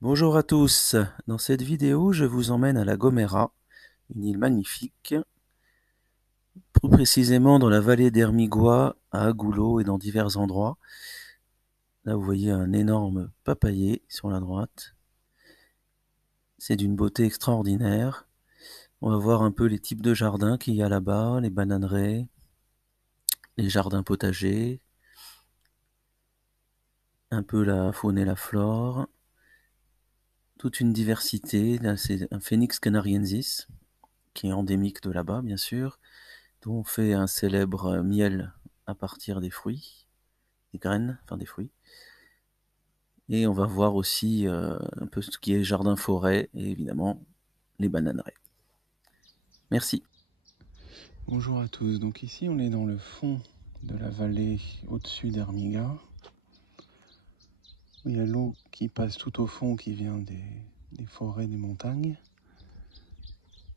Bonjour à tous, dans cette vidéo je vous emmène à La Gomera, une île magnifique, plus précisément dans la vallée d'Hermigua, à Agulhas et dans divers endroits. Là vous voyez un énorme papayer sur la droite, c'est d'une beauté extraordinaire. On va voir un peu les types de jardins qu'il y a là-bas, les bananeraies, les jardins potagers, un peu la faune et la flore, toute une diversité. Là c'est un Phoenix canariensis, qui est endémique de là-bas bien sûr, dont on fait un célèbre miel à partir des fruits, des graines, enfin des fruits. Et on va voir aussi un peu ce qui est jardin-forêt et évidemment les bananeraies. Merci. Bonjour à tous, donc ici on est dans le fond de la vallée au-dessus d'Hermiga, où il y a l'eau qui passe tout au fond qui vient des forêts, des montagnes,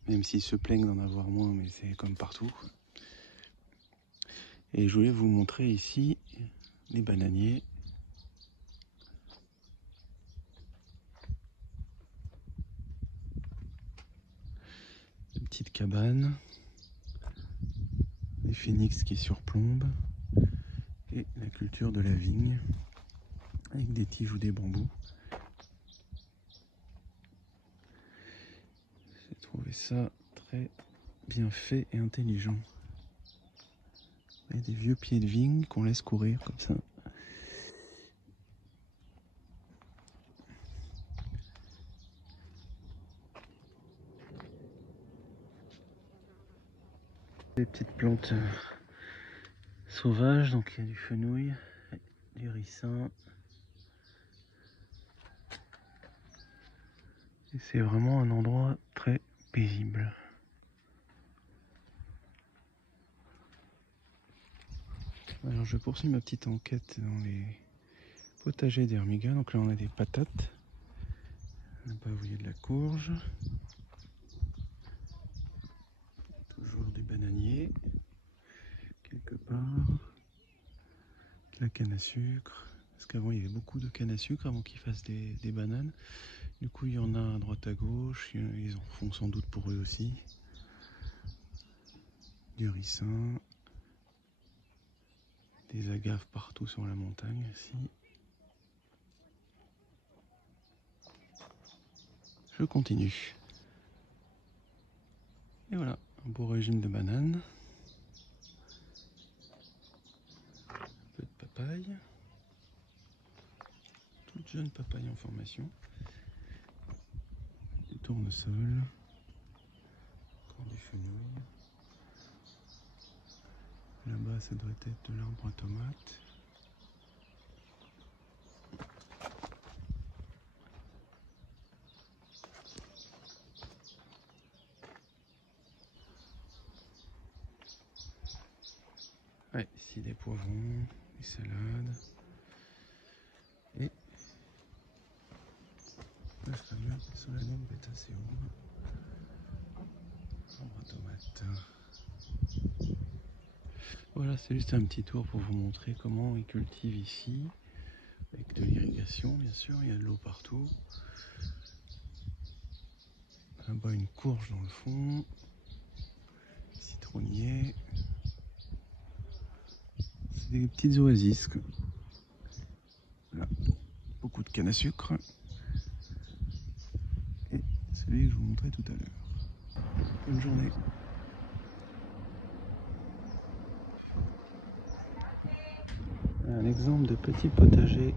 même s'ils se plaignent d'en avoir moins, mais c'est comme partout. Et je voulais vous montrer ici les bananiers. Une petite cabane, les phénix qui surplombent, et la culture de la vigne, avec des tiges ou des bambous. J'ai trouvé ça très bien fait et intelligent. Il y a des vieux pieds de vigne qu'on laisse courir comme ça. Des petites plantes sauvages, donc il y a du fenouil, du ricin. Et c'est vraiment un endroit très paisible. Alors je poursuis ma petite enquête dans les potagers d'Hermiga. Donc là on a des patates. Là-bas vous voyez de la courge. Toujours des bananiers. Quelque part. De la canne à sucre. Parce qu'avant il y avait beaucoup de canne à sucre avant qu'ils fassent des bananes. Du coup il y en a à droite à gauche. Ils en font sans doute pour eux aussi. Du ricin. Des agaves partout sur la montagne ici. Je continue. Et voilà, un beau régime de bananes. Un peu de papaye. Toute jeune papaye en formation. Du tournesol. Encore du fenouil. Là-bas, ça doit être de l'arbre à tomates. Ouais, ici des poivrons, des salades. Et le fameux Solanum betaseum. Arbre à tomates. Voilà, c'est juste un petit tour pour vous montrer comment ils cultivent ici. Avec de l'irrigation, bien sûr, il y a de l'eau partout. Là-bas, une courge dans le fond. Citronnier. C'est des petites oasis. Là, beaucoup de canne à sucre. Et celui que je vous montrais tout à l'heure. Bonne journée. Un exemple de petit potager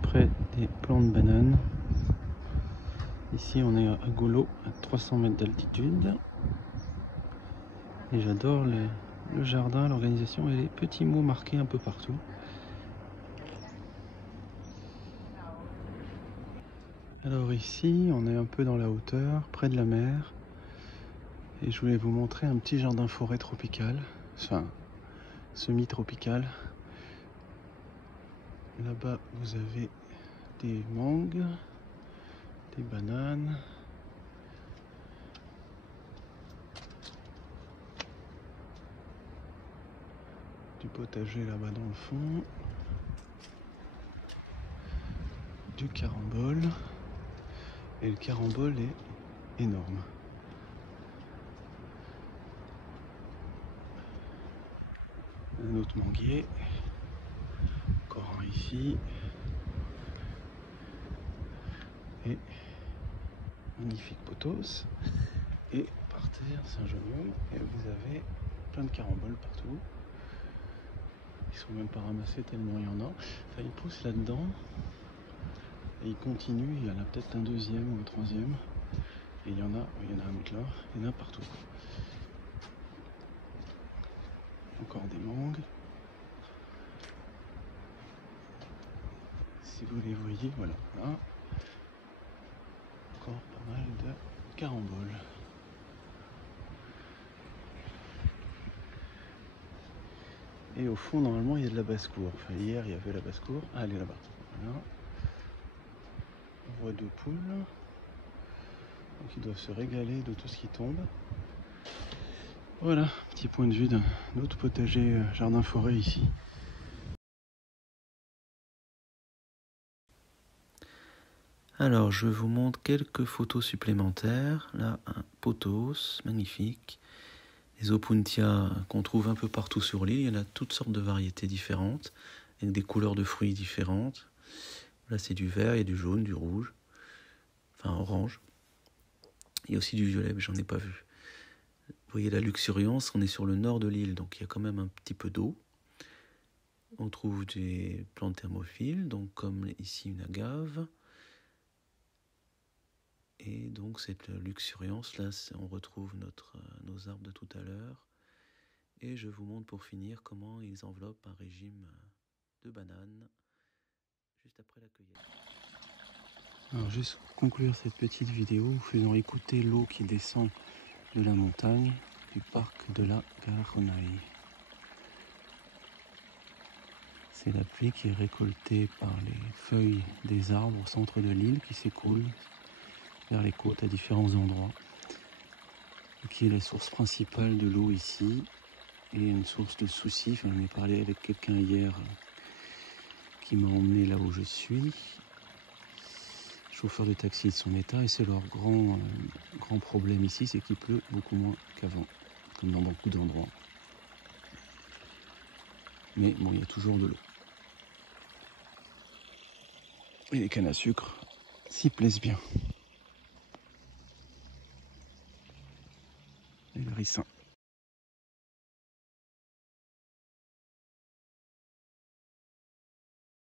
près des plants de bananes. Ici on est à Agulhas, à 300 mètres d'altitude. Et j'adore le jardin, l'organisation et les petits mots marqués un peu partout. Alors ici on est un peu dans la hauteur, près de la mer. Et je voulais vous montrer un petit jardin forêt tropical, enfin semi-tropical. Là-bas vous avez des mangues, des bananes. Du potager là-bas dans le fond. Du carambole. Et le carambole est énorme. Un autre manguier. Encore un ici. Et magnifique pothos. Et par terre, Saint-Geniol. Et vous avez plein de caramboles partout. Ils sont même pas ramassés tellement il y en a. Enfin, ils poussent là-dedans. Et ils continuent. Il y en a peut-être un deuxième ou un troisième. Et il y en a un autre là. Il y en a partout. Encore des mangues. Si vous les voyez, voilà. Là. Encore pas mal de caramboles. Et au fond, normalement, il y a de la basse-cour. Enfin, hier, il y avait la basse-cour. Ah, elle est là-bas. Voilà. On voit deux poules. Donc, ils doivent se régaler de tout ce qui tombe. Voilà, petit point de vue d'un autre potager jardin-forêt ici. Alors, je vous montre quelques photos supplémentaires. Là, un pothos, magnifique. Les opuntia qu'on trouve un peu partout sur l'île. Il y en a toutes sortes de variétés différentes, avec des couleurs de fruits différentes. Là, c'est du vert, il y a du jaune, du rouge, enfin orange. Il y a aussi du violet, mais j'en ai pas vu. Vous voyez la luxuriance, on est sur le nord de l'île, donc il y a quand même un petit peu d'eau. On trouve des plantes thermophiles, donc comme ici une agave. Et donc cette luxuriance, là, on retrouve nos arbres de tout à l'heure. Et je vous montre pour finir comment ils enveloppent un régime de bananes juste après la cueillette. Alors juste pour conclure cette petite vidéo, nous faisons écouter l'eau qui descend de la montagne du parc de la Garonnaï. C'est la pluie qui est récoltée par les feuilles des arbres au centre de l'île qui s'écoulent vers les côtes à différents endroits. Et qui est la source principale de l'eau ici et une source de soucis. J'en ai parlé avec quelqu'un hier qui m'a emmené là où je suis. Chauffeur de taxi de son état, et c'est leur grand problème ici, c'est qu'il pleut beaucoup moins qu'avant, comme dans beaucoup d'endroits. Mais bon, il y a toujours de l'eau. Et les cannes à sucre s'y plaisent bien. Et le ricin.